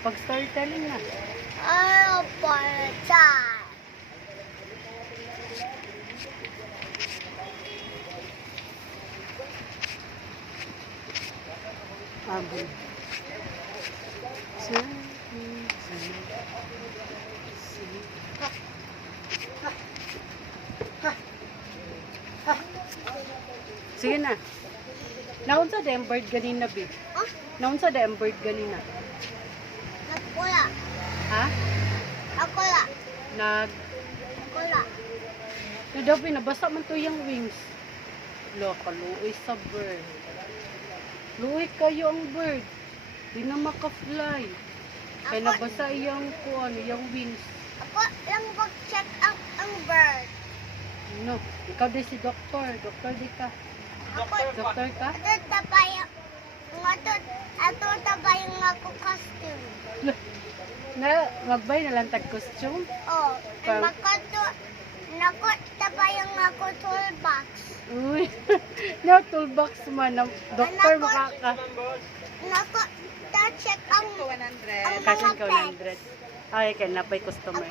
Pag storytelling na. Ano para dyan? Abi. Sige na. Naunsa da yung bird ganina, Bi? Ah, Naunsa da yung bird ganina? nakula. Ha? Nakula. Nag... Nakula. Daw, nabasa man to yung wings. Lo, kaluoy sa bird. Luoy kayo ang bird. Di na maka-fly. Kaya nabasa yung yung wings. Ako lang mag-check ang bird. No, ikaw din si doktor. Doktor di ka. Ako, Doktor ka? ato tabayang ako costume. Magbay na lang tag costume. Oh, Pag- nako tabayang ako toolbox. Uy, no, toolbox man. Doktor Anak ko- makaka. Nako, ta-check ang 100. mga Kasan ka pets. 100. Ay, kaya napay customer.